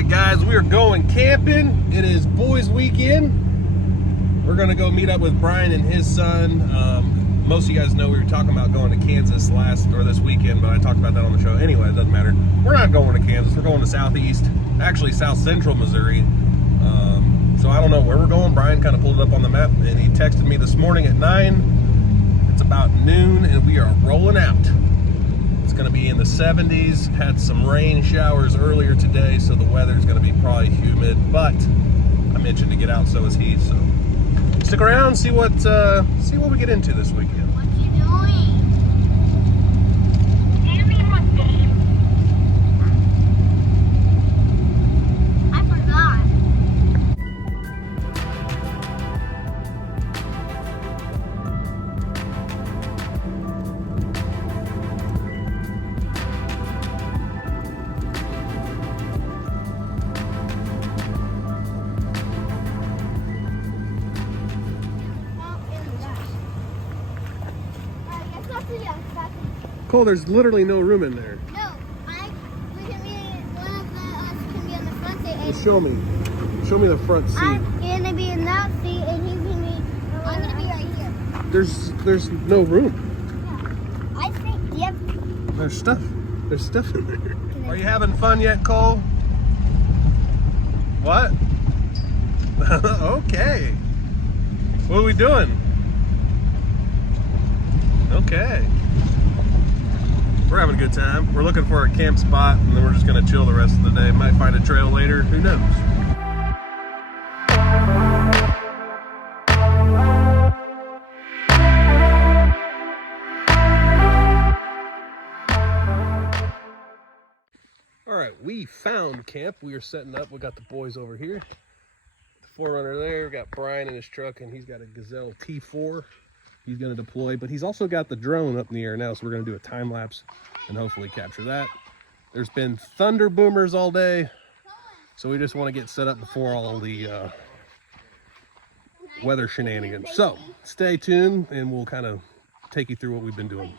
right, guys, we are going camping. It is boys weekend. We're gonna go meet up with Brian and his son. Most of you guys know we were talking about going to Kansas this weekend, but I talked about that on the show. Anyway, it doesn't matter. We're not going to Kansas. We're going to southeast, actually south central Missouri. So I don't know where we're going. Brian kind of pulled it up on the map, and he texted me this morning at 9. It's about noon, and we are rolling out. It's going to be in the 70s. Had some rain showers earlier today, so the weather's going to be probably humid, but I mentioned to get out, so is he. So stick around, see what we get into this weekend. What you doing? Do you mean what game? I forgot. Cole, there's literally no room in there. No, we can be, one of us can be on the front seat. Well, show me the front seat. I'm gonna be in that seat, and he's gonna be. I'm gonna be right here. There's no room. Yeah. I think. Yep. There's stuff in there. Are you having fun yet, Cole? What? Okay. What are we doing? Okay. We're having a good time. We're looking for a camp spot, and then we're just gonna chill the rest of the day. Might find a trail later, who knows? All right, we found camp. We are setting up. We got the boys over here. The 4Runner there. We got Brian in his truck, and he's got a Gazelle T4. He's going to deploy, but he's also got the drone up in the air now, so we're going to do a time lapse and hopefully capture that. There's been thunder boomers all day, so we just want to get set up before all the weather shenanigans. So stay tuned, and we'll kind of take you through what we've been doing.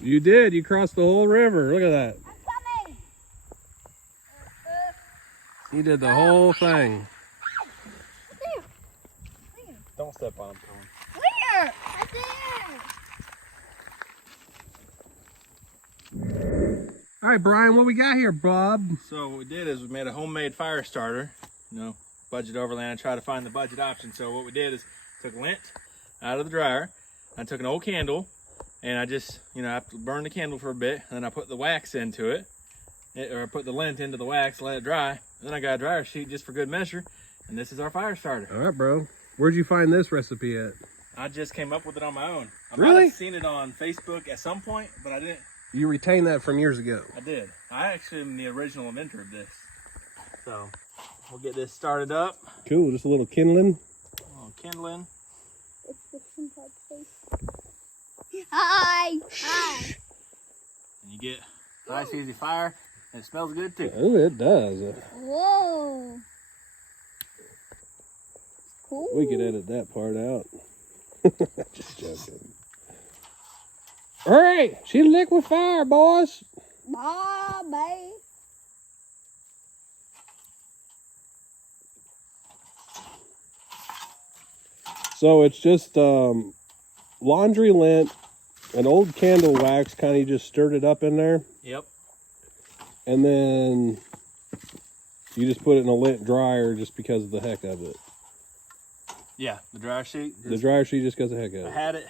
You did. You crossed the whole river. Look at that. I'm coming. You did the whole thing. Don't step on him. Where? Right there. All right, Brian, what we got here, Bob? So what we did is we made a homemade fire starter. You know, budget overland and try to find the budget option. So what we did is took lint out of the dryer. I took an old candle, and I just, I burned the candle for a bit, and then I put the wax into it, or I put the lint into the wax, let it dry. Then I got a dryer sheet just for good measure, and this is our fire starter. All right, bro. Where'd you find this recipe at? I just came up with it on my own. I Really? might have seen it on Facebook at some point, but I didn't. You retained that from years ago. I did. I actually am the original inventor of this. So we'll get this started up. Cool. Just a little kindling. A little kindling. It's the inside face. Hi. Hi. And you get nice easy fire, and it smells good too. Oh, it does. Whoa. Cool. We could edit that part out. Just joking. All right, she's liquid fire, boys. Bye. So it's just laundry lint, an old candle wax, kind of just stirred it up in there. Yep. And then you just put it in a lint dryer just because of the heck of it. Yeah, the dryer sheet. The dryer sheet just goes the heck I out. had it,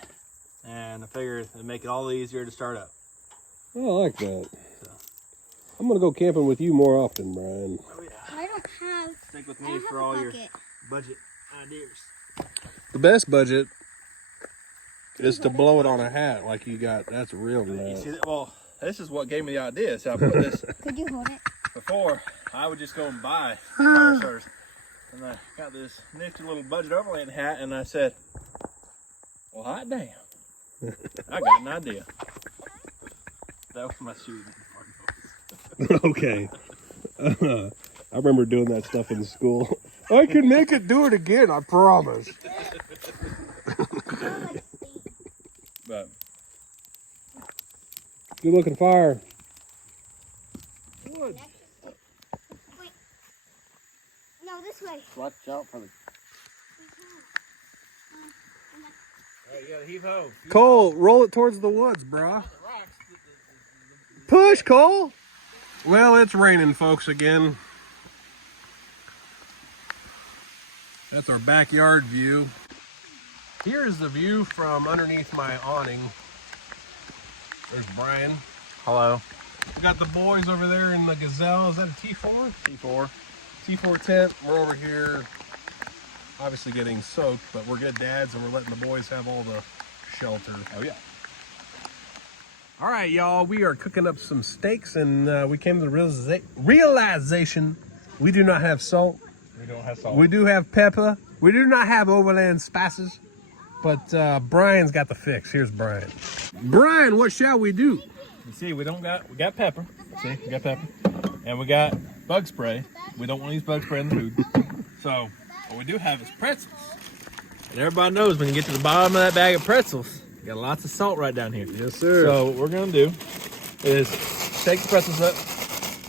and I figured it'd make it all easier to start up. Oh, I like that. I'm gonna go camping with you more often, Brian. Oh yeah. I don't have. Stick with I me don't for have a all your bucket. budget ideas. The best budget is to blow it on a hat like you got. That's real You nice. see that? Well, this is what gave me the idea. So I put this Could you hold it? before. I would just go and buy fire starters, and I got this nifty little budget overland hat, and I said, "Well, hot damn, I got an idea." That was my shoe. Okay. I remember doing that stuff in school. I can make it do it again, I promise. But Good looking fire. Wait. No, this way. watch out for the. Hey, you gotta heave ho. Cole, roll it towards the woods, brah. Push, Cole. Well, it's raining, folks, again. That's our backyard view. Here is the view from underneath my awning. There's Brian. Hello. We got the boys over there in the Gazelle. Is that a T4? T4. T4 tent. We're over here, obviously getting soaked, but we're good dads and we're letting the boys have all the shelter. Oh yeah. All right, y'all, we are cooking up some steaks, and we came to the realization we do not have salt. We don't have salt. We do have pepper. We do not have overland spices, but Brian's got the fix. Here's Brian. Brian, what shall we do? You see, we got pepper. See, we got pepper, and we got bug spray. We don't want to use bug spray in the food. So what we do have is pretzels. And everybody knows when you get to the bottom of that bag of pretzels, you got lots of salt right down here. Yes, sir. So what we're gonna do is shake the pretzels up,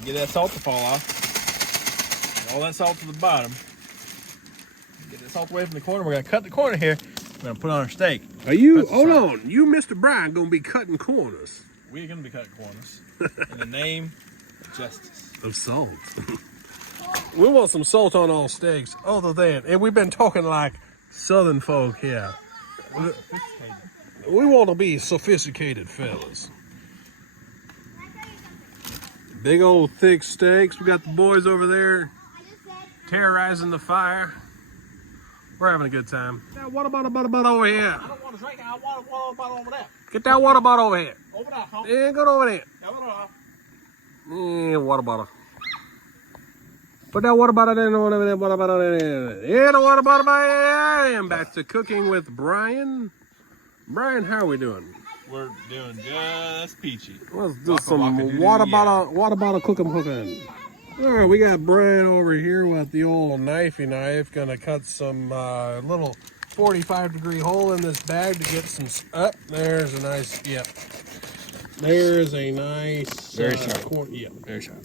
get that salt to fall off, get all that salt to the bottom, get that salt away from the corner. We're gonna cut the corner here. We're gonna put on our steak. Are you, Pretzel hold salt. on, you, Mr. Brian, gonna be cutting corners We're gonna be cutting corners in the name of justice. of salt. We want some salt on all steaks, other than, and we've been talking like Southern folk here. We want to be sophisticated fellas. Big old thick steaks. We got the boys over there terrorizing the fire. We're having a good time. That water bottle over here. I don't want to drink. I want a water bottle over there. Get that water bottle over here. Over there. Huh? Yeah, go over there. Over Yeah, water bottle. Put that water bottle in, water bottle in. Yeah, the water bottle. Yeah, and back to cooking with Brian. Brian, how are we doing? We're doing just peachy. Let's do Waka some waka doo-doo, water bottle cooking. All right, we got Brian over here with the old knifey knife. Gonna cut some little 45-degree hole in this bag to get some up. There's a nice, yep. There's a nice Very sharp. Yep. Very sharp.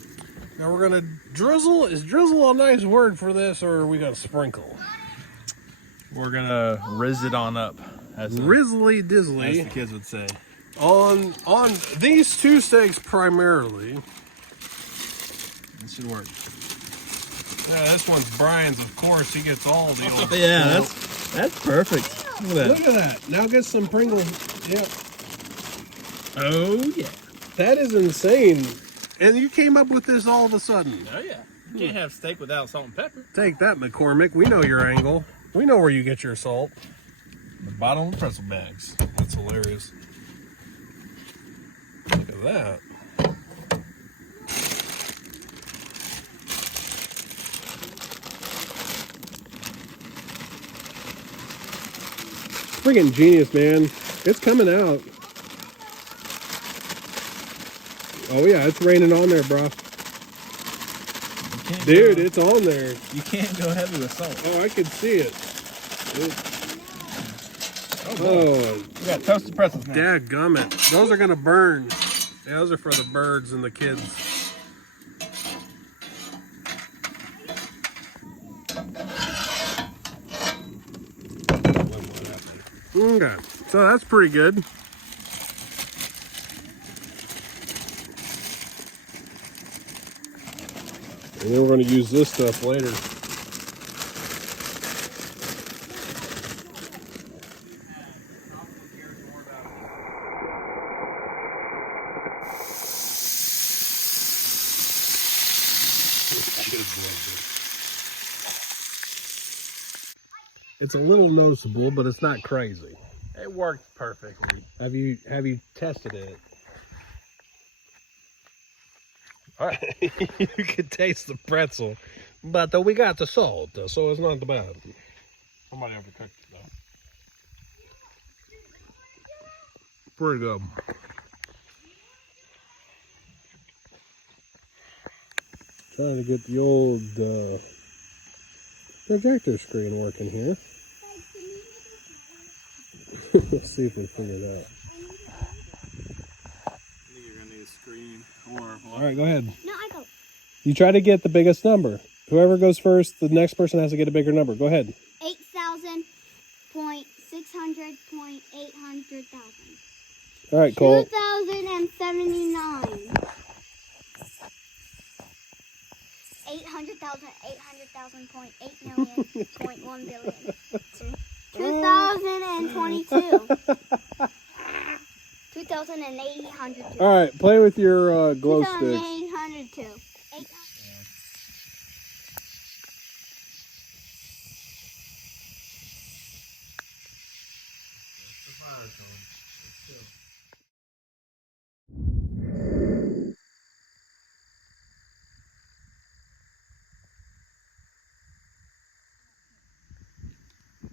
Now we're gonna drizzle. Is drizzle a nice word for this, or are we gonna sprinkle? We're gonna rizz it on up, as Rizzly the dizzly kids would say. on these two steaks primarily. It should work. Yeah, this one's Brian's, of course. He gets all the old. Yeah, that's perfect. Look at Look that. at that. Now get some Pringles. Yep. Oh yeah. That is insane. And you came up with this all of a sudden. Oh yeah. You can't have steak without salt and pepper. Take that, McCormick. We know your angle. We know where you get your salt. The bottom of the pretzel bags. That's hilarious. Look at that. Freaking genius, man. It's coming out. Oh yeah, it's raining on there, bro. Dude, it's on there. You can't go heavy with salt. Oh, I can see it. Oh, We got toasted pretzels now. dadgummit. Those are gonna burn. Yeah, those are for the birds and the kids. Okay, so that's pretty good. And then we're going to use this stuff later. It's a little noticeable, but it's not crazy. It worked perfectly. Have you tested it? All right. You can taste the pretzel, but we got the salt, so it's not bad. Somebody overcooked it though. Pretty good. Trying to get the old projector screen working here. Let's see if we can figure it out. I think you're gonna need a screen or. All right, go ahead. No, I go. You try to get the biggest number. Whoever goes first, the next person has to get a bigger number. Go ahead. 8,000.600.800,000. All right, Cole. 2,079. 800,000, 800,000.8 million, 1 billion. 2022. 2,802. All right, play with your glow sticks. 2,802.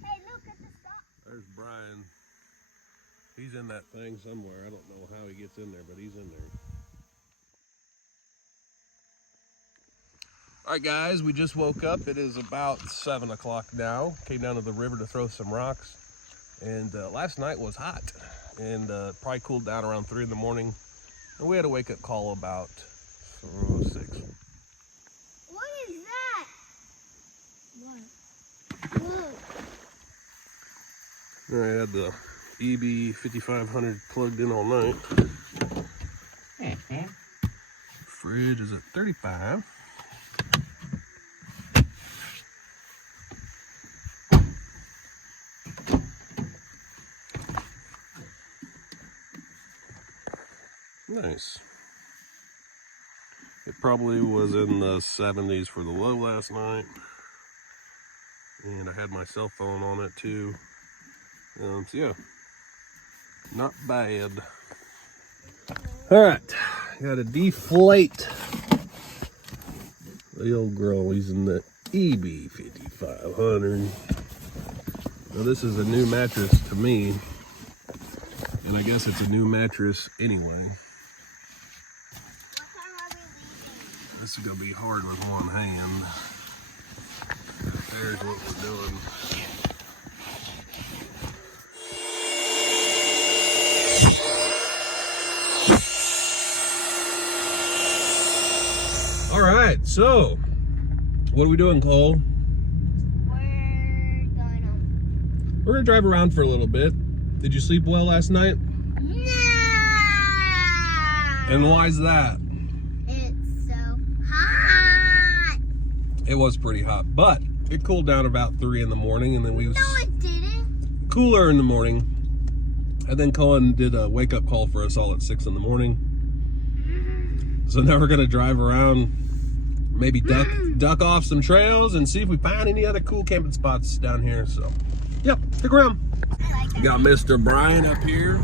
Hey, look at the sky. There's Brian. He's in that thing somewhere. I don't know how he gets in there, but he's in there. All right, guys, we just woke up. It is about 7 o'clock now. Came down to the river to throw some rocks. And last night was hot and probably cooled down around 3 in the morning. And we had a wake-up call about 6. What is that? What? Look. I had the EB 5500 plugged in all night. Fridge is at 35. Nice. It probably was in the 70s for the low last night. And I had my cell phone on it too. So yeah, not bad. All right, gotta deflate the old girl using the EB 5500. Now this is a new mattress to me, and I guess it's a new mattress anyway. This is gonna be hard with one hand. There's what we're doing. All right, so what are we doing, Cole? We're going home. We're gonna drive around for a little bit. Did you sleep well last night? No! And why is that? It's so hot. It was pretty hot, but it cooled down about 3 in the morning, and then we was No, it didn't. cooler in the morning. And then Colin did a wake-up call for us all at 6 in the morning. So now we're gonna drive around, maybe duck off some trails and see if we find any other cool camping spots down here. So, yep, stick around. I like that. Got Mr. Brian up here.